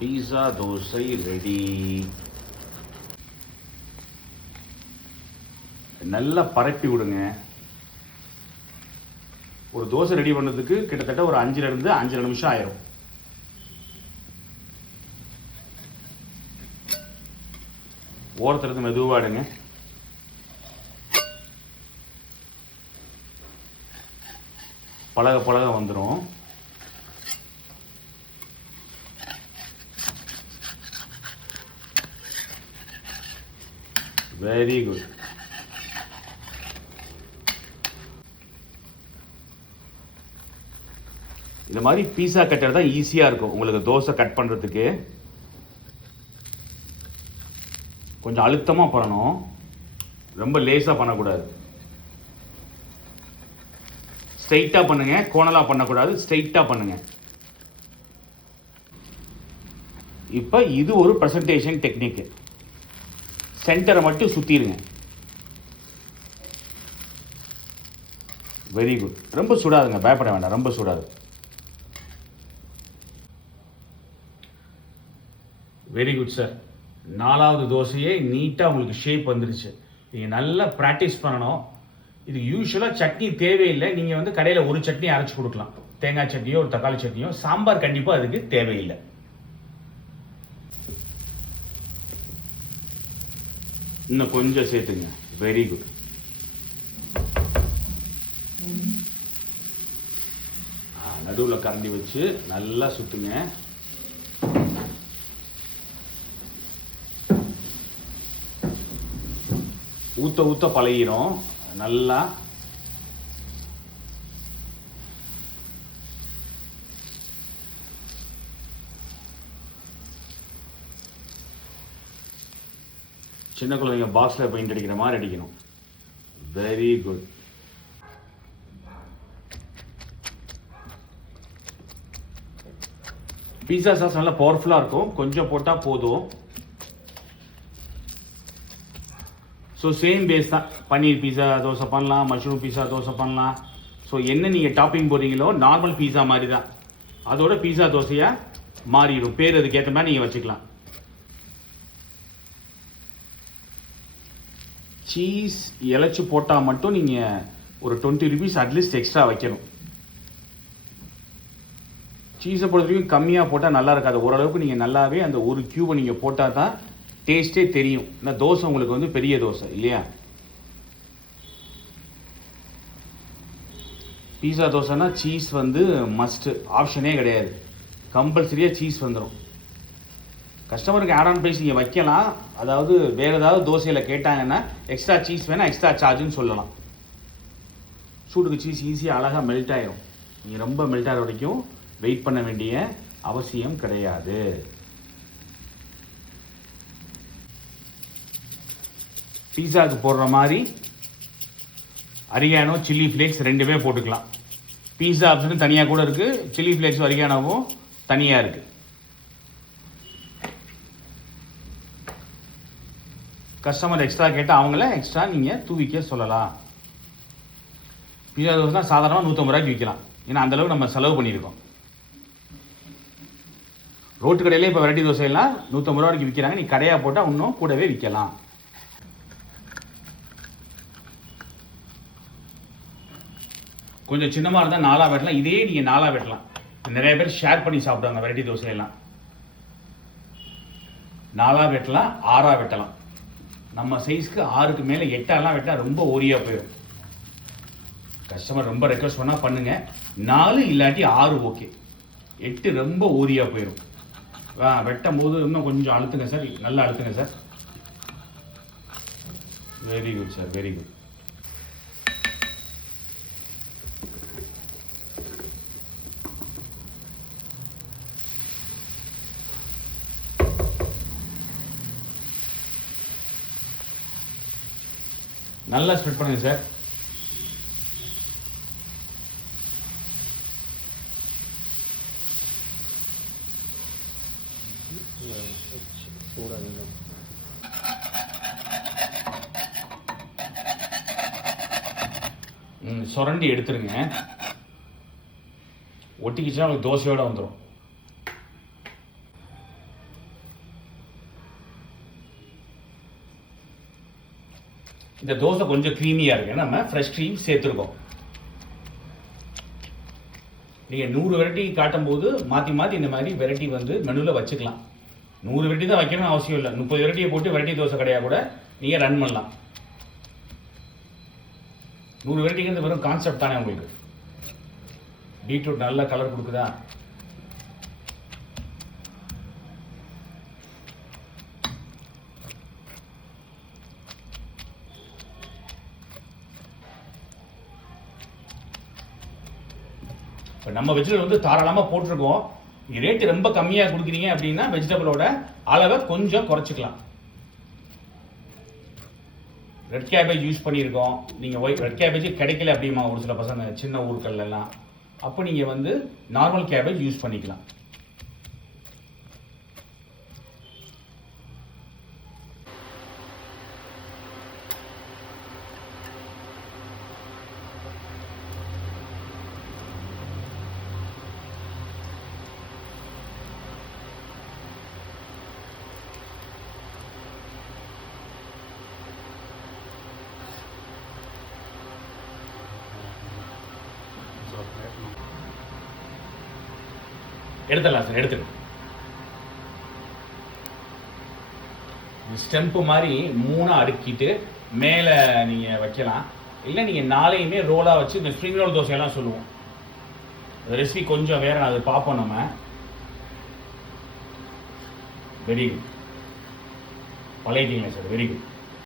பீஸா dosa ready. நல்லா பரப்பி விடுங்க. ஒரு தோசை ரெடி பண்ணதுக்கு கிட்டத்தட்ட ஒரு 5லிருந்து 5.5 நிமிஷம் ஆயிரும். ஓரத்துலேருந்து மெதுவாடுங்க. பழக பழக வந்துடும். Very good. இந்த மாதிரி பீஸா கட்டர் தான் ஈஸியாக இருக்கும் உங்களுக்கு தோசை கட் பண்ணுறதுக்கு. கொஞ்சம் அழுத்தமாக பண்ணணும், ரொம்ப லேசாக பண்ணக்கூடாது. ஸ்ட்ரைட்டாக பண்ணுங்க, கோணலாக பண்ணக்கூடாது, ஸ்ட்ரைட்டாக பண்ணுங்க. இப்போ இது ஒரு ப்ரெசன்டேஷன் டெக்னிக். சென்டரை மட்டும் சுற்றிடுங்க. Very good. ரொம்ப சுடாதுங்க, பயப்பட வேண்டாம், ரொம்ப சுடாது. Very good sir. 4வது தோசையே நீட்டாக உங்களுக்கு ஷேப் வந்துருச்சு. நீங்கள் நல்லா ப்ராக்டிஸ் பண்ணணும். இது யூஸ்வலாக சட்னி தேவையில்லை. நீங்கள் வந்து கடையில் ஒரு சட்னி அரைச்சி கொடுக்கலாம், தேங்காய் சட்னியோ ஒரு தக்காளி சட்னியோ. சாம்பார் கண்டிப்பாக அதுக்கு தேவையில்லை. இன்னும் கொஞ்சம் சேர்த்துங்க. Very good. நடுவில் கரண்டி வச்சு நல்லா சுத்துங்க. ஊத்த ஊத்த பழகிரும் நல்லா. சின்ன குழந்தைங்க பாக்ஸில் பெயிண்ட் அடிக்கிற மாதிரி அடிக்கணும். Very good. பீஸா சாஸ் நல்லா பவர்ஃபுல்லாக இருக்கும், கொஞ்சம் போட்டால் போதும். ஸோ சேம் பேஸ் தான். பன்னீர் பீஸா தோசை பண்ணலாம், மஷ்ரூம் பீஸா தோசை பண்ணலாம். ஸோ என்ன நீங்கள் டாப்பிங் போடுறீங்களோ நார்மல் பீஸா மாதிரி தான், அதோட பீஸா தோசையாக மாறிடும். பேர் அதுக்கேற்ற மாதிரி நீங்கள் வச்சுக்கலாம். சீஸ் இலைச்சி போட்டால் மட்டும் நீங்கள் ஒரு 20 ருபீஸ் அட்லீஸ்ட் எக்ஸ்ட்ரா வைக்கணும். சீஸை பொறுத்த வரைக்கும் கம்மியாக போட்டால் நல்லா இருக்காது. ஓரளவுக்கு நீங்கள் நல்லாவே அந்த ஒரு கியூபை நீங்கள் போட்டால் தான் டேஸ்ட்டே தெரியும். இந்த தோசை உங்களுக்கு வந்து பெரிய தோசை இல்லையா. பீஸா தோசைனா சீஸ் வந்து மஸ்ட்டு, ஆப்ஷனே கிடையாது. கம்பல்சரியாக சீஸ் வந்துடும். கஸ்டமருக்கு ஆட் ஆன் ப்ரைஸ் நீங்கள் வைக்கலாம். அதாவது வேறு ஏதாவது தோசையில் கேட்டாங்கன்னா எக்ஸ்ட்ரா சீஸ் வேணால் எக்ஸ்ட்ரா சார்ஜுன்னு சொல்லலாம். சூடுக்கு சீஸ் ஈஸியாக அழகாக மெல்ட் ஆகிடும். நீங்கள் ரொம்ப மெல்ட் ஆகிற வரைக்கும் வெயிட் பண்ண வேண்டிய அவசியம் கிடையாது. பீஸாவுக்கு போடுற மாதிரி அரிகானோ சில்லி ஃப்ளேக்ஸ் ரெண்டுமே போட்டுக்கலாம். பீஸா ஆப்ஷனும் தனியாக கூட இருக்குது, சில்லி ஃப்ளேக்ஸும் அரிகானோவும் தனியாக இருக்குது. கஸ்டமர் எக்ஸ்ட்ரா கேட்டால் அவங்கள எக்ஸ்ட்ரா நீங்கள் தூவிக்க சொல்லலாம். பீஸா தோசைனா சாதாரணமாக 150 ரூபாய்க்கு விற்கலாம். ஏன்னா அந்தளவுக்கு நம்ம செலவு பண்ணியிருக்கோம். ரோட்டு கடையிலே இப்போ வெரைட்டி தோசையெல்லாம் 150 ரூபா வரைக்கும் விற்கிறாங்க. நீ கடையாக போட்டால் இன்னும் கூடவே விற்கலாம். கொஞ்சம் சின்னமாக இருந்தால் 4ஆக வெட்டலாம். இதே நீங்கள் 4ஆக வெட்டலாம். நிறைய பேர் ஷேர் பண்ணி சாப்பிடுவாங்க வெரைட்டி தோசையெல்லாம். 4ஆக வெட்டலாம், 6ஆக வெட்டலாம். நம்ம சைஸ்க்கு 6க்கு மேலே 8ஆலாம் வெட்டினா ரொம்ப ஓரியாக போயிடும். கஸ்டமர் ரொம்ப ரெக்வஸ்ட் பண்ணால் பண்ணுங்க. 4 இல்லாட்டி 6 ஓகே. 8 ரொம்ப ஓரியாக போயிடும். வெட்டும் போது இன்னும் கொஞ்சம் அழுத்துங்க சார், நல்லா அழுத்துங்க sir. Very good sir, very good. நல்லா ஸ்ப்ரெட் பண்ணுங்க சார். சுரண்டி எடுத்துருங்க. ஒட்டிக்கிச்சுன்னா உங்களுக்கு தோசையோட வந்துடும். இந்த தோசை கொஞ்சம் க்ரீமியாக இருக்கு, நம்ம ஃப்ரெஷ் க்ரீம் சேர்த்துருக்கோம். நீங்கள் 100 வெரைட்டி காட்டும் போது மாற்றி மாற்றி இந்த மாதிரி வெரைட்டி வந்து மெனுவில் வச்சுக்கலாம். 100 வெரைட்டி தான் வைக்கணும்னு அவசியம் இல்லை. 30 வெரைட்டியை போட்டு வெரைட்டி தோசை கடையாக கூட நீங்கள் ரன் பண்ணலாம். 100 வெரைட்டிங்கிறது வெறும் கான்செப்ட் தானே உங்களுக்கு. பீட்ரூட் நல்ல கலர் கொடுக்குதா? இப்போ நம்ம வெஜிடபிள் வந்து தாராளமாக போட்டிருக்கோம். ரேட்டு ரொம்ப கம்மியாக கொடுக்குறீங்க அப்படின்னா வெஜிடபிளோட அளவை கொஞ்சம் குறைச்சிக்கலாம். ரெட் கேபேஜ் யூஸ் பண்ணியிருக்கோம். நீங்கள் ரெட் கேபேஜ் கிடைக்கல அப்படிமா ஒரு சில பசங்க சின்ன ஊருக்கள்லாம், அப்போ நீங்கள் வந்து நார்மல் கேபேஜ் யூஸ் பண்ணிக்கலாம். எடுத்துடலாம் சார், எடுத்துக்கலாம். ஸ்டெம்ப் மாதிரி 3 அடுக்கிட்டு மேலே நீங்கள் வைக்கலாம். இல்லை நீங்கள் 4ஐயுமே ரோலாக வச்சு இந்த ஸ்ப்ரிங் ரோல் தோசையெல்லாம் சொல்லுவோம். ரெசிபி கொஞ்சம் வேற, அது பார்ப்போம் நம்ம. வெரி குட், பழகிட்டீங்களா சார், வெரி குட்.